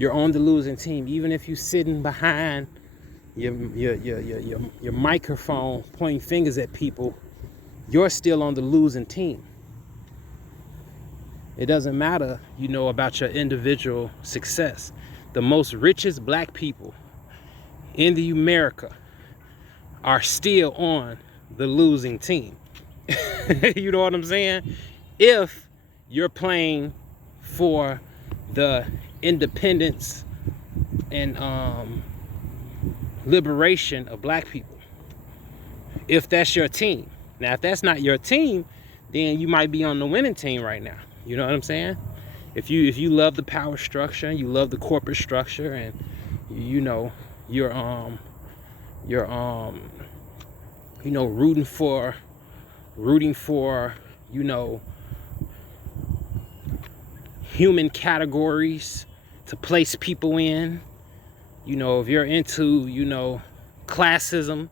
you're on the losing team. Even if you're sitting behind your microphone pointing fingers at people, you're still on the losing team. It doesn't matter, about your individual success. The most richest black people in the America are still on the losing team. You know what I'm saying? If you're playing for the independence and liberation of black people, if that's your team. Now, if that's not your team, then you might be on the winning team right now. You know what I'm saying? If you love the power structure and you love the corporate structure, and you're rooting for human categories to place people in, if you're into classism,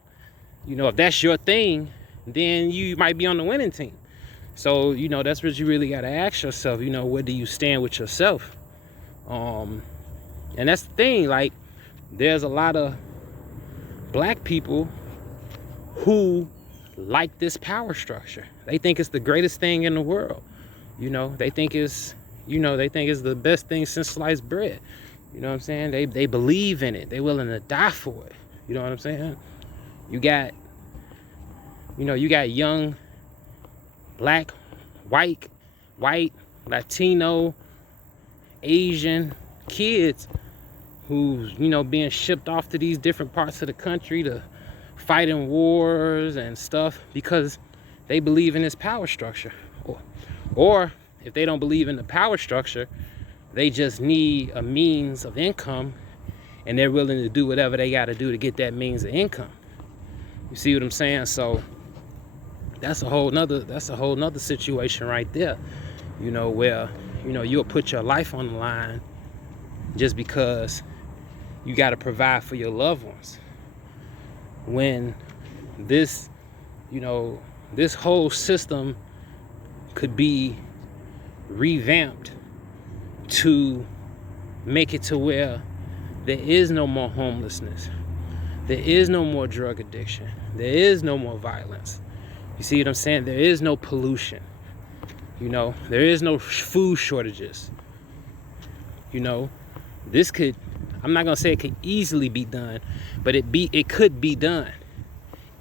if that's your thing, then you might be on the winning team. So that's what you really got to ask yourself. Where do you stand with yourself? And that's the thing. Like, there's a lot of black people who like this power structure. They think it's the greatest thing in the world. They think it's the best thing since sliced bread. You know what I'm saying? They believe in it. They're willing to die for it. You know what I'm saying? You got young black, white, Latino, Asian kids who's being shipped off to these different parts of the country to fight in wars and stuff because they believe in this power structure. Or if they don't believe in the power structure, they just need a means of income, and they're willing to do whatever they got to do to get that means of income. You see what I'm saying? So that's a whole nother situation right there. Where you'll put your life on the line just because you got to provide for your loved ones, when this whole system could be revamped to make it to where there is no more homelessness, there is no more drug addiction, there is no more violence. You see what I'm saying? There is no pollution. There is no food shortages. This could, I'm not gonna say it could easily be done, but it could be done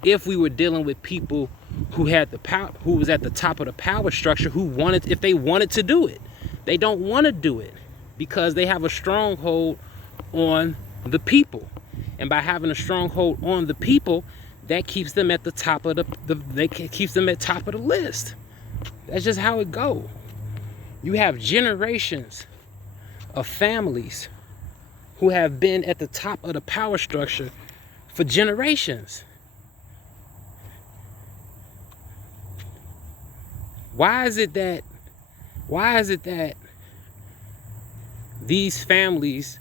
if we were dealing with people who had the power, who was at the top of the power structure, if they wanted to do it. They don't want to do it because they have a stronghold on the people, and by having a stronghold on the people, that keeps them at the top of keeps them at top of the list. That's just how it goes. You have generations of families who have been at the top of the power structure for generations. Why is it that these families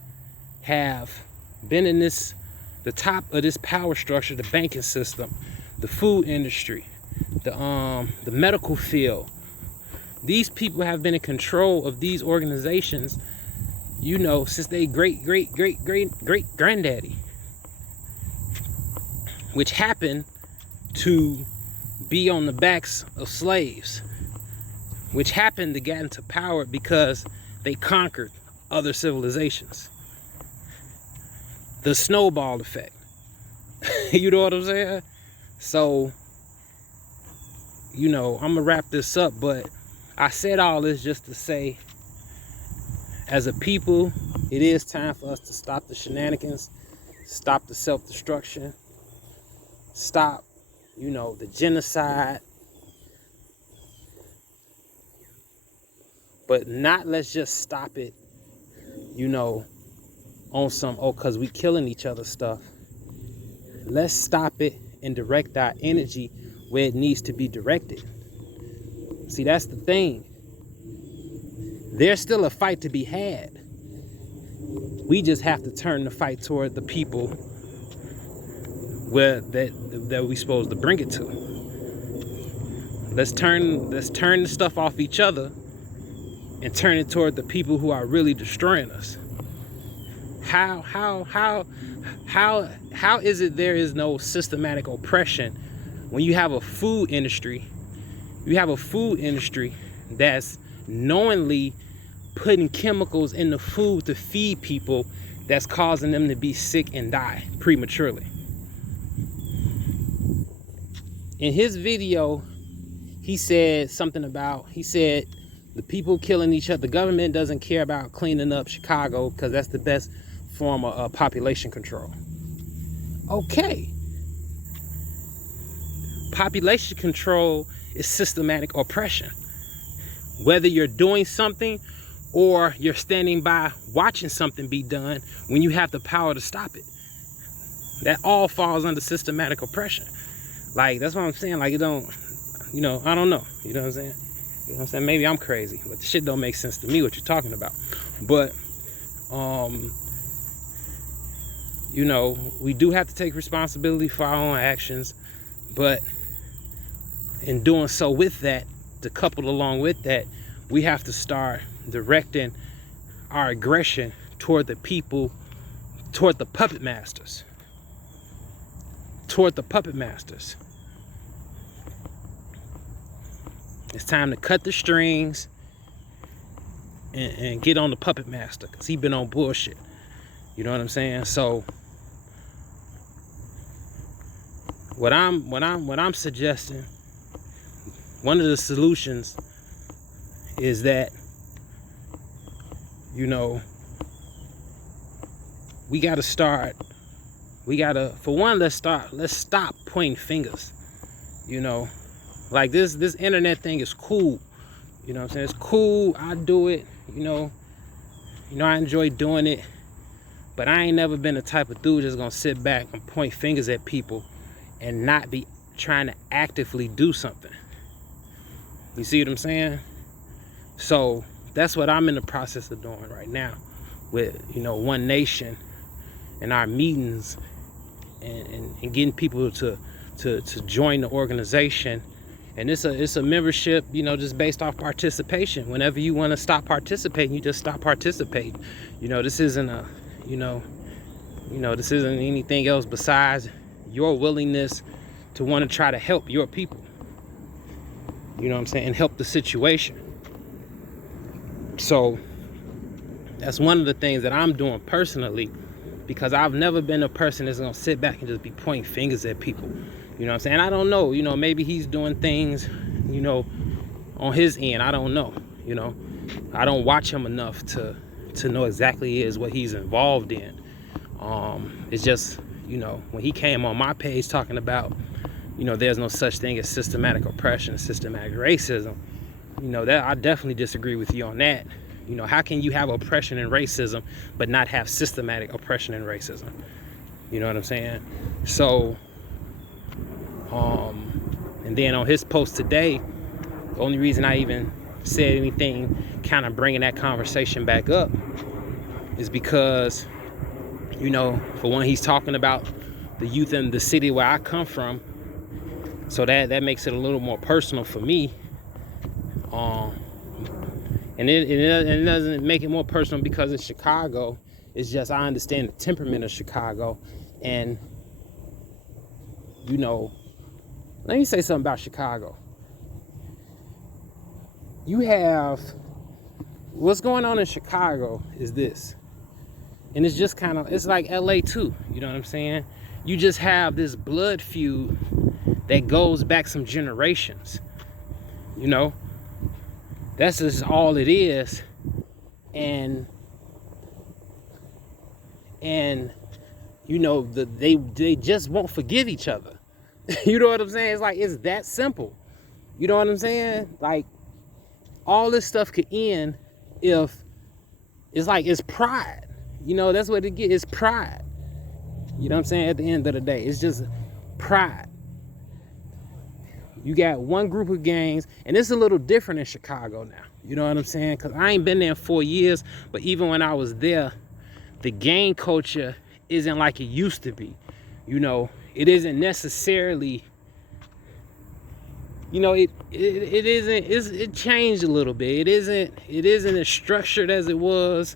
have been in the top of this power structure, the banking system, the food industry, the medical field? These people have been in control of these organizations, since they great granddaddy, which happened to be on the backs of slaves, which happened to get into power because they conquered other civilizations. The snowball effect. You know what I'm saying? So, I'm gonna wrap this up, but I said all this just to say, as a people, it is time for us to stop the shenanigans, stop the self-destruction, stop, the genocide. But not let's just stop it, on some, because we killing each other stuff. Let's stop it and direct our energy where it needs to be directed. See, that's the thing. There's still a fight to be had. We just have to turn the fight toward the people where that we supposed to bring it to. Let's turn the stuff off each other and turn it toward the people who are really destroying us. How is it there is no systematic oppression when you have a food industry? You have a food industry that's knowingly putting chemicals in the food to feed people, that's causing them to be sick and die prematurely. In his video, he said something about, he said the people killing each other, the government doesn't care about cleaning up Chicago because that's the best form of population control. Okay. Population control is systematic oppression. Whether you're doing something or you're standing by watching something be done when you have the power to stop it, that all falls under systematic oppression. Like, that's what I'm saying. Like, it don't, you know, I don't know. You know what I'm saying? You know what I'm saying? Maybe I'm crazy, but the shit don't make sense to me what you're talking about. But, you know, we do have to take responsibility for our own actions, but in doing so with that, to couple along with that, we have to start directing our aggression toward the people, toward the puppet masters. Toward the puppet masters. It's time to cut the strings and get on the puppet master, because he been on bullshit. You know what I'm saying? So what I'm suggesting, one of the solutions is that, you know, we got to start, for one, let's stop pointing fingers. You know, like this internet thing is cool. You know what I'm saying? It's cool. I do it, you know, I enjoy doing it, but I ain't never been the type of dude that's gonna sit back and point fingers at people and not be trying to actively do something. You see what I'm saying? So that's what I'm in the process of doing right now with, you know, One Nation and our meetings and getting people to join the organization. And it's a membership, you know, just based off participation. Whenever you want to stop participating, you just stop participating. You know, this isn't a, this isn't anything else besides your willingness to want to try to help your people. You know what I'm saying? And help the situation. So that's one of the things that I'm doing personally, because I've never been a person that's gonna sit back and just be pointing fingers at people. You know what I'm saying? I don't know, you know, maybe he's doing things, you know, on his end. I don't know, you know. I don't watch him enough to know exactly what he's involved in. It's just, you know, when he came on my page talking about, you know, there's no such thing as systematic oppression, systematic racism, you know, that I definitely disagree with you on that. You know, how can you have oppression and racism but not have systematic oppression and racism? You know what I'm saying? So, and then on his post today, the only reason I even said anything kind of bringing that conversation back up is because, you know, for one, he's talking about the youth in the city where I come from. So that makes it a little more personal for me. And it doesn't make it more personal because it's Chicago. It's just I understand the temperament of Chicago. And, you know, let me say something about Chicago. You have, what's going on in Chicago is this. And it's just kind of, it's like LA too. You know what I'm saying? You just have this blood feud that goes back some generations. You know? That's just all it is. And you know, they just won't forgive each other. You know what I'm saying? It's like, it's that simple. You know what I'm saying? Like, all this stuff could end if it's like, it's pride. You know, that's what it gets. It's pride. You know what I'm saying? At the end of the day, it's just pride. You got one group of gangs, and it's a little different in Chicago now. You know what I'm saying? Because I ain't been there in 4 years, but even when I was there, the gang culture isn't like it used to be. You know, it isn't necessarily, you know, it changed a little bit. It isn't as structured as it was.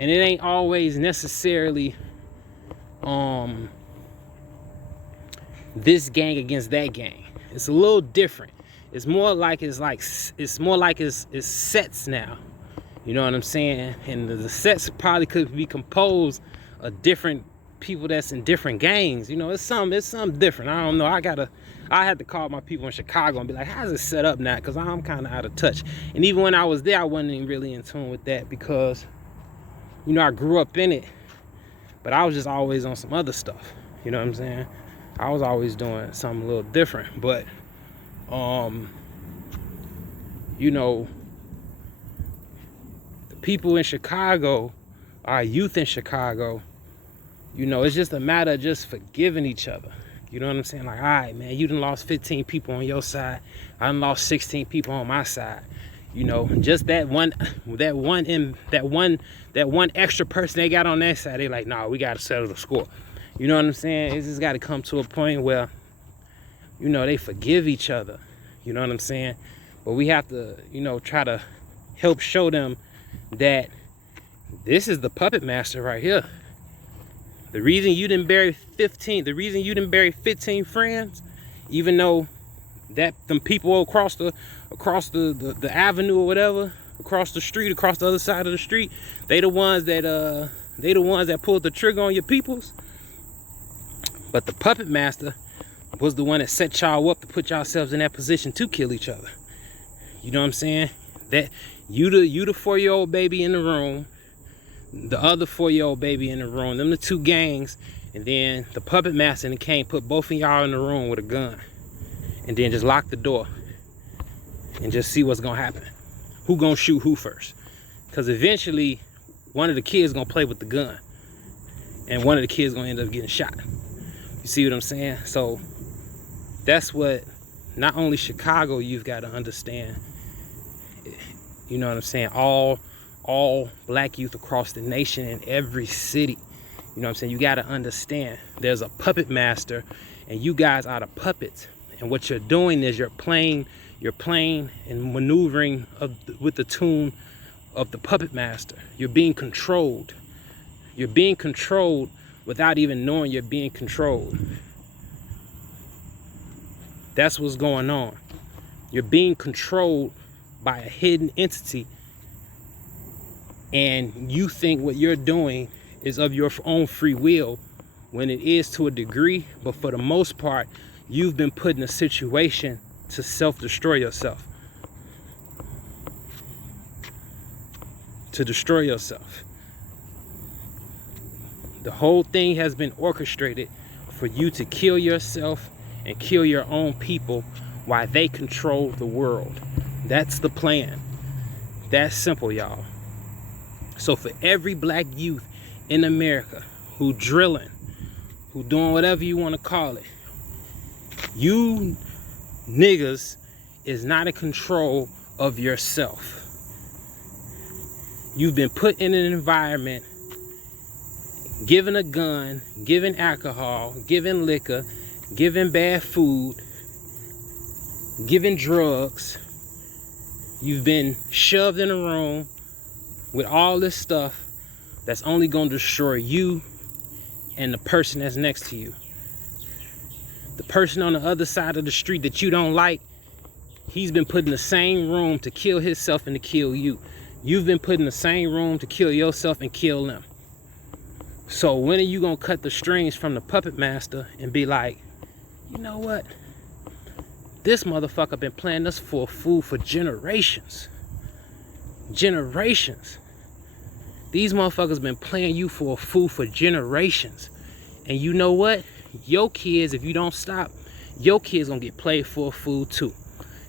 And it ain't always necessarily this gang against that gang. It's a little different. It's more like it's sets now. You know what I'm saying? And the sets probably could be composed of different people that's in different gangs. You know, it's something different. I don't know. I had to call my people in Chicago and be like, how's it set up now? Because I'm kind of out of touch. And even when I was there, I wasn't even really in tune with that because, you know, I grew up in it, but I was just always on some other stuff. You know what I'm saying? I was always doing something a little different. But, you know, the people in Chicago, our youth in Chicago, you know, it's just a matter of just forgiving each other. You know what I'm saying? Like, all right, man, you done lost 15 people on your side. I done lost 16 people on my side. You know, just that one extra person they got on that side, they like, nah, we gotta settle the score. You know what I'm saying? It's just gotta come to a point where, you know, they forgive each other. You know what I'm saying? But we have to, you know, try to help show them that this is the puppet master right here. The reason you didn't bury 15 friends, even though that them people across the avenue or whatever, across the street, across the other side of the street, they the ones that pulled the trigger on your peoples. But the puppet master was the one that set y'all up to put yourselves in that position to kill each other. You know what I'm saying? That you the 4-year-old baby in the room, the other 4-year-old baby in the room, them the two gangs, and then the puppet master and came put both of y'all in the room with a gun, and then just lock the door and just see what's gonna happen. Who gonna shoot who first? Because eventually one of the kids gonna play with the gun, and one of the kids gonna end up getting shot. You see what I'm saying? So that's what not only Chicago you've got to understand. You know what I'm saying? All black youth across the nation in every city. You know what I'm saying? You got to understand there's a puppet master and you guys are the puppets. And what you're doing is you're playing and maneuvering with the tune of the puppet master. You're being controlled. You're being controlled without even knowing you're being controlled. That's what's going on. You're being controlled by a hidden entity, and you think what you're doing is of your own free will, when it is to a degree, but for the most part, you've been put in a situation to self-destroy yourself. To destroy yourself. The whole thing has been orchestrated for you to kill yourself and kill your own people while they control the world. That's the plan. That's simple, y'all. So for every black youth in America who drilling, who doing whatever you want to call it, you niggas is not in control of yourself. You've been put in an environment, given a gun, given alcohol, given liquor, given bad food, given drugs. You've been shoved in a room with all this stuff that's only going to destroy you and the person that's next to you. The person on the other side of the street that you don't like, he's been put in the same room to kill himself and to kill you. You've been put in the same room to kill yourself and kill them. So when are you going to cut the strings from the puppet master and be like, you know what? This motherfucker been playing us for a fool for generations. Generations. These motherfuckers been playing you for a fool for generations. And you know what? Your kids, if you don't stop, your kids gonna get played for a fool too.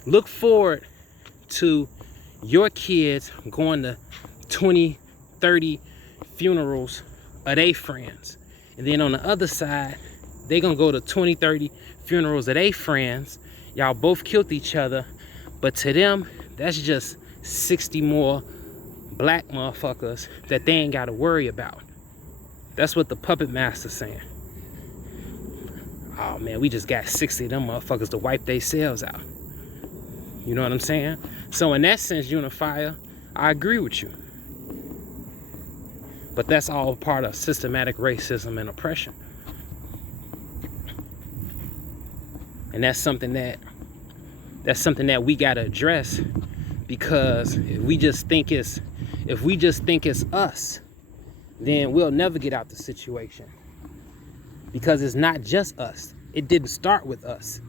Look forward to your kids going to 20, 30 funerals of their friends. And then on the other side, they gonna go to 20, 30 funerals of their friends. Y'all both killed each other, but to them, that's just 60 more black motherfuckers that they ain't gotta worry about. That's what the puppet master's saying. Oh man, we just got 60 of them motherfuckers to wipe themselves out. You know what I'm saying? So in that sense, Unifier, I agree with you. But that's all part of systematic racism and oppression. And that's something that we gotta address, because if we just think it's us, then we'll never get out the situation. Because it's not just us. It didn't start with us.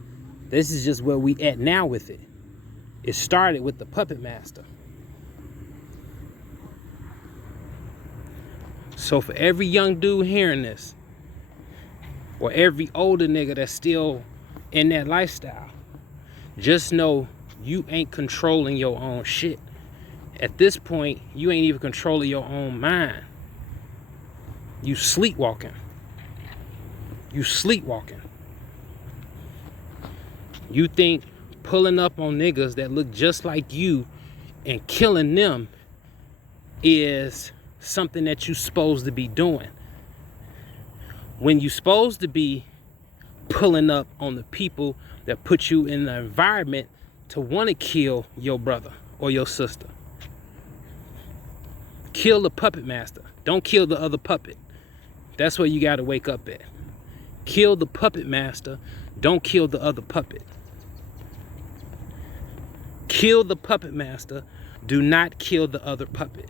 This is just where we at now with it. It started with the puppet master. So for every young dude hearing this, or every older nigga that's still in that lifestyle, just know you ain't controlling your own shit. At this point, you ain't even controlling your own mind. You sleepwalking. You sleepwalking. You think pulling up on niggas that look just like you and killing them is something that you're supposed to be doing, when you're supposed to be pulling up on the people that put you in the environment to want to kill your brother or your sister. Kill the puppet master. Don't kill the other puppet. That's where you got to wake up at. Kill the puppet master. Don't kill the other puppet. Kill the puppet master. Do not kill the other puppet.